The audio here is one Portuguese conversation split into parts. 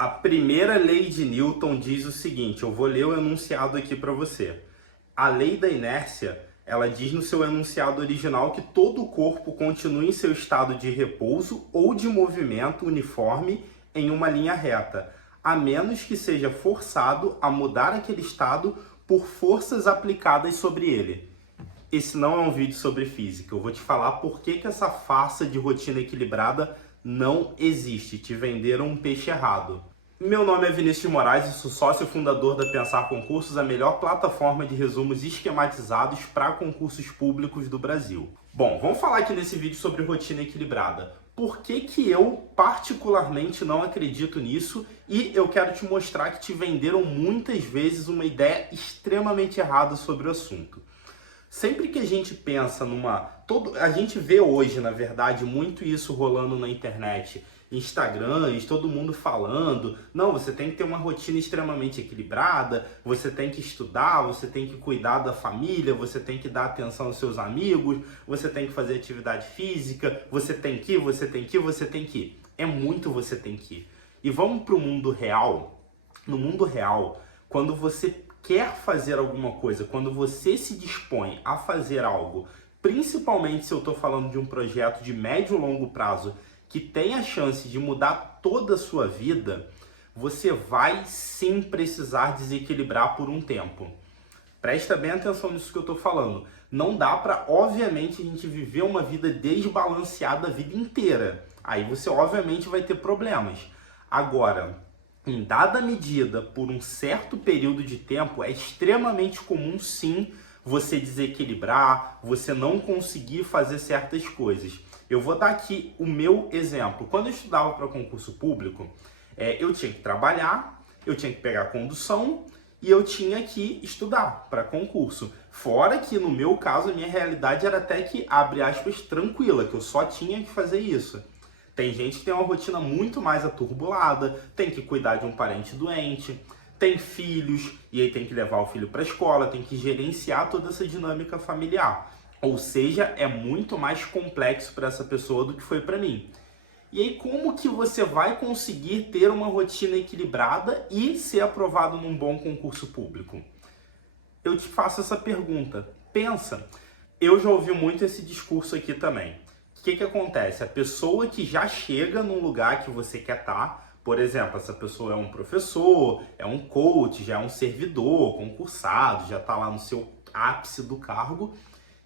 A primeira lei de Newton diz o seguinte, eu vou ler o enunciado aqui para você. A lei da inércia, ela diz no seu enunciado original que todo o corpo continua em seu estado de repouso ou de movimento uniforme em uma linha reta, a menos que seja forçado a mudar aquele estado por forças aplicadas sobre ele. Esse não é um vídeo sobre física, eu vou te falar por que essa farsa de rotina equilibrada não existe, te venderam um peixe errado. Meu nome é Vinícius de Moraes e sou sócio fundador da Pensar Concursos, a melhor plataforma de resumos esquematizados para concursos públicos do Brasil. Bom, vamos falar aqui nesse vídeo sobre rotina equilibrada. Por que eu particularmente não acredito nisso e eu quero te mostrar que te venderam muitas vezes uma ideia extremamente errada sobre o assunto. Sempre que a gente pensa a gente vê hoje, na verdade, muito isso rolando na internet, Instagrams, todo mundo falando, não, você tem que ter uma rotina extremamente equilibrada, você tem que estudar, você tem que cuidar da família, você tem que dar atenção aos seus amigos, você tem que fazer atividade física, você tem que. É muito você tem que. E vamos para o mundo real. No mundo real, quando você quer fazer alguma coisa, quando você se dispõe a fazer algo, principalmente se eu estou falando de um projeto de médio e longo prazo que tem a chance de mudar toda a sua vida, você vai sim precisar desequilibrar por um tempo. Presta bem atenção nisso que eu estou falando. Não dá para, obviamente, a gente viver uma vida desbalanceada a vida inteira. Aí você, obviamente, vai ter problemas. Agora, em dada medida, por um certo período de tempo, é extremamente comum, sim, você desequilibrar, você não conseguir fazer certas coisas. Eu vou dar aqui o meu exemplo. Quando eu estudava para concurso público, eu tinha que trabalhar, eu tinha que pegar condução e eu tinha que estudar para concurso. Fora que, no meu caso, a minha realidade era até que, abre aspas, tranquila, que eu só tinha que fazer isso. Tem gente que tem uma rotina muito mais aturbulada, tem que cuidar de um parente doente, tem filhos, e aí tem que levar o filho para a escola, tem que gerenciar toda essa dinâmica familiar. Ou seja, é muito mais complexo para essa pessoa do que foi para mim. E aí, como que você vai conseguir ter uma rotina equilibrada e ser aprovado num bom concurso público? Eu te faço essa pergunta. Pensa, eu já ouvi muito esse discurso aqui também. O que acontece? A pessoa que já chega num lugar que você quer estar, por exemplo, essa pessoa é um professor, é um coach, já é um servidor, concursado, já está lá no seu ápice do cargo,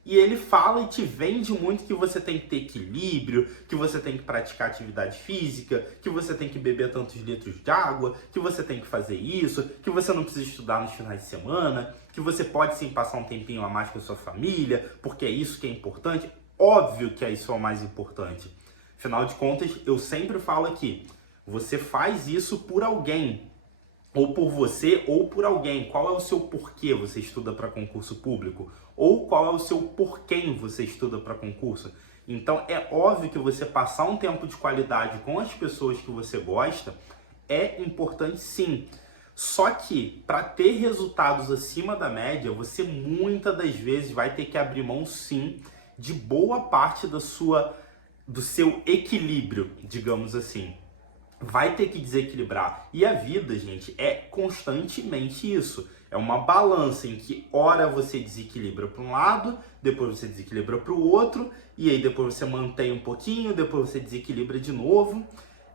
e ele fala e te vende muito que você tem que ter equilíbrio, que você tem que praticar atividade física, que você tem que beber tantos litros de água, que você tem que fazer isso, que você não precisa estudar nos finais de semana, que você pode sim passar um tempinho a mais com a sua família, porque é isso que é importante. Óbvio que isso é o mais importante. Afinal de contas, eu sempre falo aqui, você faz isso por alguém, ou por você, ou por alguém. Qual é o seu porquê você estuda para concurso público? Ou qual é o seu por quem você estuda para concurso? Então, é óbvio que você passar um tempo de qualidade com as pessoas que você gosta é importante, sim. Só que, para ter resultados acima da média, você muitas das vezes vai ter que abrir mão, sim, de boa parte do seu equilíbrio, digamos assim. Vai ter que desequilibrar. E a vida, gente, é constantemente isso. É uma balança em que ora você desequilibra para um lado, depois você desequilibra para o outro, e aí depois você mantém um pouquinho, depois você desequilibra de novo.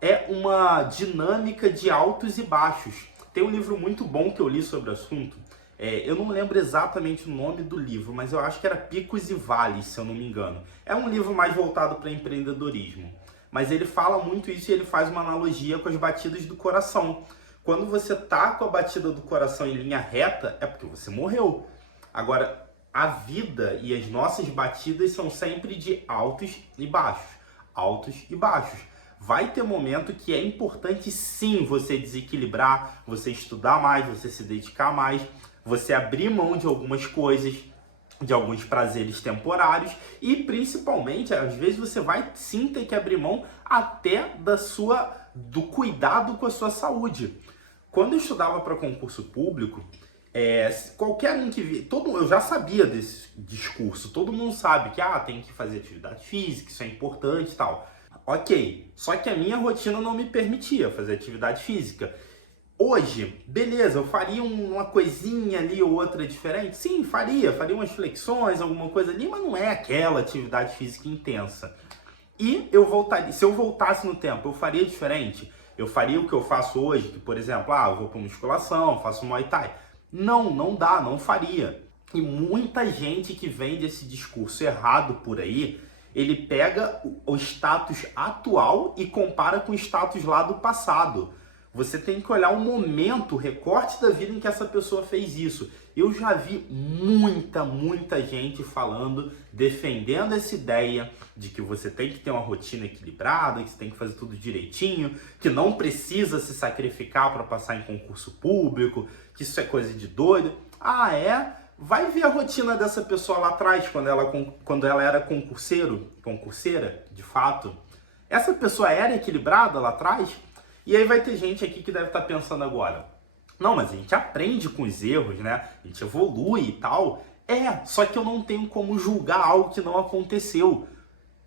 É uma dinâmica de altos e baixos. Tem um livro muito bom que eu li sobre o assunto. Eu não lembro exatamente o nome do livro, mas eu acho que era Picos e Vales, se eu não me engano. É um livro mais voltado para empreendedorismo. Mas ele fala muito isso e ele faz uma analogia com as batidas do coração. Quando você tá com a batida do coração em linha reta, é porque você morreu. Agora, a vida e as nossas batidas são sempre de altos e baixos. Altos e baixos. Vai ter momento que é importante sim você desequilibrar, você estudar mais, você se dedicar mais, você abrir mão de algumas coisas, de alguns prazeres temporários e principalmente, às vezes você vai sim ter que abrir mão até do cuidado com a sua saúde. Quando eu estudava para concurso público, qualquer um que via, eu já sabia desse discurso, todo mundo sabe que tem que fazer atividade física, isso é importante e tal. Ok, só que a minha rotina não me permitia fazer atividade física. Hoje, beleza, eu faria uma coisinha ali ou outra diferente? Sim, faria umas flexões, alguma coisa ali, mas não é aquela atividade física intensa. E eu voltaria, se eu voltasse no tempo, eu faria diferente? Eu faria o que eu faço hoje, que por exemplo, eu vou para musculação, faço Muay Thai. Não, não dá, não faria. E muita gente que vende esse discurso errado por aí, ele pega o status atual e compara com o status lá do passado. Você tem que olhar o momento, o recorte da vida em que essa pessoa fez isso. Eu já vi muita gente falando, defendendo essa ideia de que você tem que ter uma rotina equilibrada, que você tem que fazer tudo direitinho, que não precisa se sacrificar para passar em concurso público, que isso é coisa de doido. Ah, é? Vai ver a rotina dessa pessoa lá atrás, quando ela era concurseira, de fato. Essa pessoa era equilibrada lá atrás? E aí vai ter gente aqui que deve estar pensando agora, não, mas a gente aprende com os erros, né? A gente evolui e tal. Só que eu não tenho como julgar algo que não aconteceu.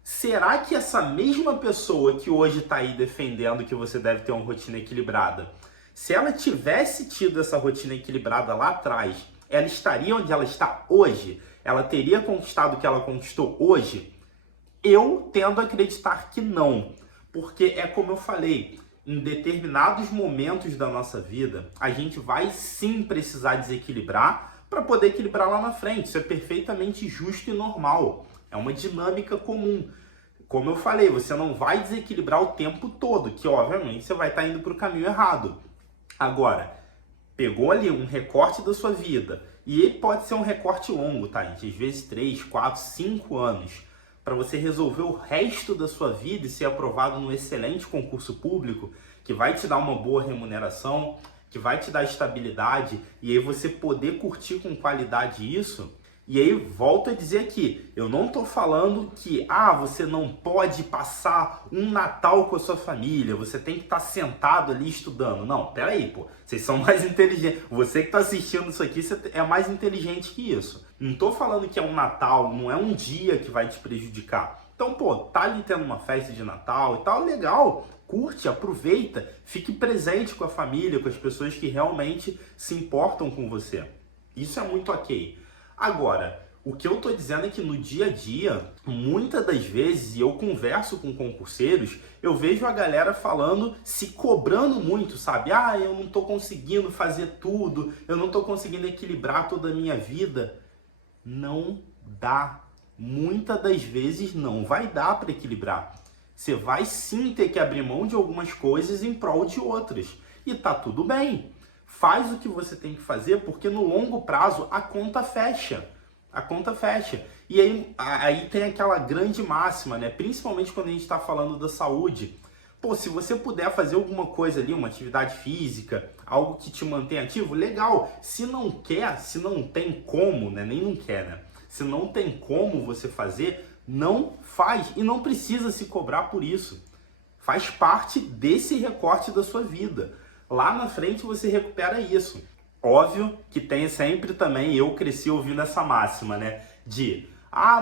Será que essa mesma pessoa que hoje está aí defendendo que você deve ter uma rotina equilibrada, se ela tivesse tido essa rotina equilibrada lá atrás, ela estaria onde ela está hoje? Ela teria conquistado o que ela conquistou hoje? Eu tendo a acreditar que não. Porque é como eu falei, em determinados momentos da nossa vida, a gente vai sim precisar desequilibrar para poder equilibrar lá na frente. Isso é perfeitamente justo e normal. É uma dinâmica comum. Como eu falei, você não vai desequilibrar o tempo todo, que obviamente você vai estar indo para o caminho errado. Agora, pegou ali um recorte da sua vida, e ele pode ser um recorte longo, tá, gente? Às vezes 3, 4, 5 anos, para você resolver o resto da sua vida e ser aprovado num excelente concurso público, que vai te dar uma boa remuneração, que vai te dar estabilidade, e aí você poder curtir com qualidade isso. E aí, volto a dizer aqui, eu não estou falando que você não pode passar um Natal com a sua família, você tem que estar sentado ali estudando. Não, peraí, pô, vocês são mais inteligentes. Você que está assistindo isso aqui é mais inteligente que isso. Não estou falando que é um Natal, não é um dia que vai te prejudicar. Então, pô, tá ali tendo uma festa de Natal e tal, legal, curte, aproveita, fique presente com a família, com as pessoas que realmente se importam com você. Isso é muito ok. Agora, o que eu tô dizendo é que no dia a dia, muitas das vezes, e eu converso com concurseiros, eu vejo a galera falando, se cobrando muito, sabe? Eu não tô conseguindo fazer tudo, eu não tô conseguindo equilibrar toda a minha vida. Não dá. Muitas das vezes não vai dar para equilibrar. Você vai sim ter que abrir mão de algumas coisas em prol de outras. E tá tudo bem. Faz o que você tem que fazer, porque no longo prazo a conta fecha. A conta fecha. E aí tem aquela grande máxima, né? Principalmente quando a gente está falando da saúde. Pô, se você puder fazer alguma coisa ali, uma atividade física, algo que te mantém ativo, legal. Se não quer, se não tem como, né? Nem não quer, né? Se não tem como você fazer, não faz. E não precisa se cobrar por isso. Faz parte desse recorte da sua vida. Lá na frente você recupera isso. Óbvio que tem sempre também, eu cresci ouvindo essa máxima, né?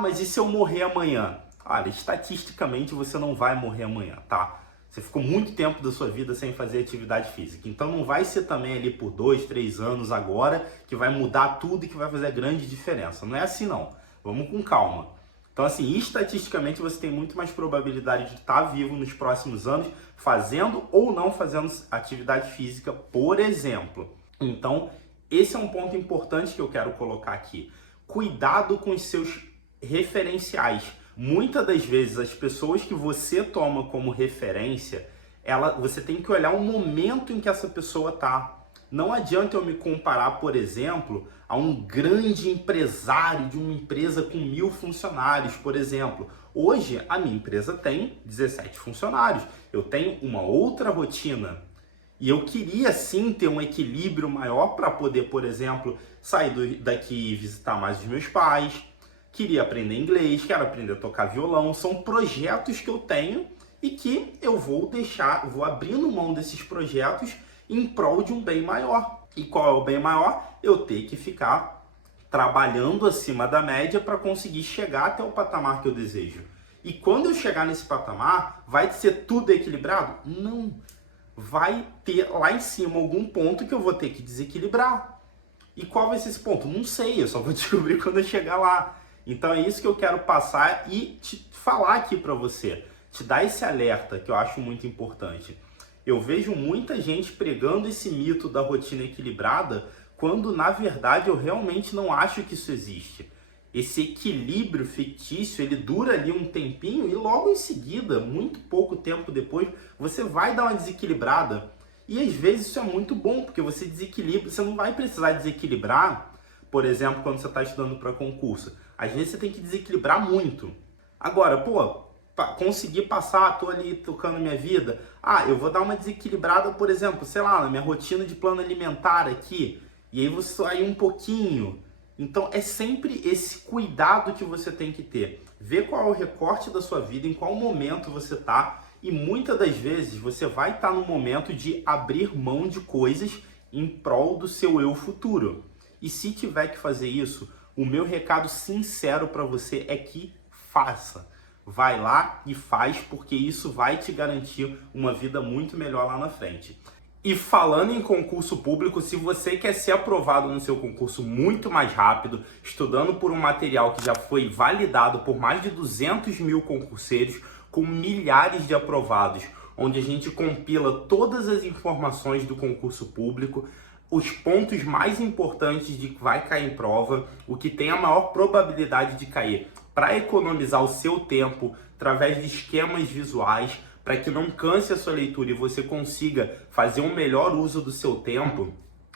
Mas e se eu morrer amanhã? Olha, estatisticamente você não vai morrer amanhã, tá? Você ficou muito tempo da sua vida sem fazer atividade física. Então não vai ser também ali por 2, 3 anos agora que vai mudar tudo e que vai fazer a grande diferença. Não é assim não. Vamos com calma. Então assim, estatisticamente você tem muito mais probabilidade de estar vivo nos próximos anos fazendo ou não fazendo atividade física, por exemplo. Então, esse é um ponto importante que eu quero colocar aqui. Cuidado com os seus referenciais. Muitas das vezes, as pessoas que você toma como referência, você tem que olhar o momento em que essa pessoa está. Não adianta eu me comparar, por exemplo, a um grande empresário de uma empresa com 1000 funcionários, por exemplo. Hoje, a minha empresa tem 17 funcionários. Eu tenho uma outra rotina. E eu queria sim ter um equilíbrio maior para poder, por exemplo, sair daqui e visitar mais os meus pais. Queria aprender inglês, quero aprender a tocar violão. São projetos que eu tenho e que eu vou abrindo mão desses projetos em prol de um bem maior. E qual é o bem maior? Eu ter que ficar trabalhando acima da média para conseguir chegar até o patamar que eu desejo. E quando eu chegar nesse patamar, vai ser tudo equilibrado? Não. Vai ter lá em cima algum ponto que eu vou ter que desequilibrar. E qual vai ser esse ponto? Não sei, eu só vou descobrir quando eu chegar lá. Então é isso que eu quero passar e te falar aqui para você. Te dar esse alerta que eu acho muito importante. Eu vejo muita gente pregando esse mito da rotina equilibrada, quando na verdade eu realmente não acho que isso existe. Esse equilíbrio fictício, ele dura ali um tempinho e logo em seguida, muito pouco tempo depois, você vai dar uma desequilibrada. E às vezes isso é muito bom, porque você desequilibra, você não vai precisar desequilibrar, por exemplo, quando você está estudando para concurso. Às vezes você tem que desequilibrar muito. Agora, consegui passar, tô ali tocando minha vida. Eu vou dar uma desequilibrada, por exemplo, sei lá, na minha rotina de plano alimentar aqui. E aí vou sair um pouquinho. Então é sempre esse cuidado que você tem que ter. Ver qual é o recorte da sua vida, em qual momento você está. E muitas das vezes você vai estar no momento de abrir mão de coisas em prol do seu eu futuro. E se tiver que fazer isso, o meu recado sincero para você é que faça. Vai lá e faz, porque isso vai te garantir uma vida muito melhor lá na frente. E falando em concurso público, se você quer ser aprovado no seu concurso muito mais rápido, estudando por um material que já foi validado por mais de 200 mil concurseiros, com milhares de aprovados, onde a gente compila todas as informações do concurso público, os pontos mais importantes de que vai cair em prova, o que tem a maior probabilidade de cair, para economizar o seu tempo através de esquemas visuais, para que não canse a sua leitura e você consiga fazer um melhor uso do seu tempo,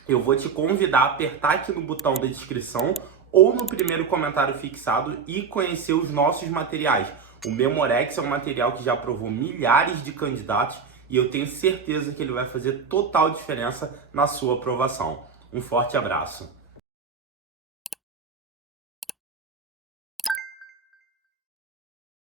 eu vou te convidar a apertar aqui no botão da descrição ou no primeiro comentário fixado e conhecer os nossos materiais. O Memorex é um material que já aprovou milhares de candidatos e eu tenho certeza que ele vai fazer total diferença na sua aprovação. Um forte abraço!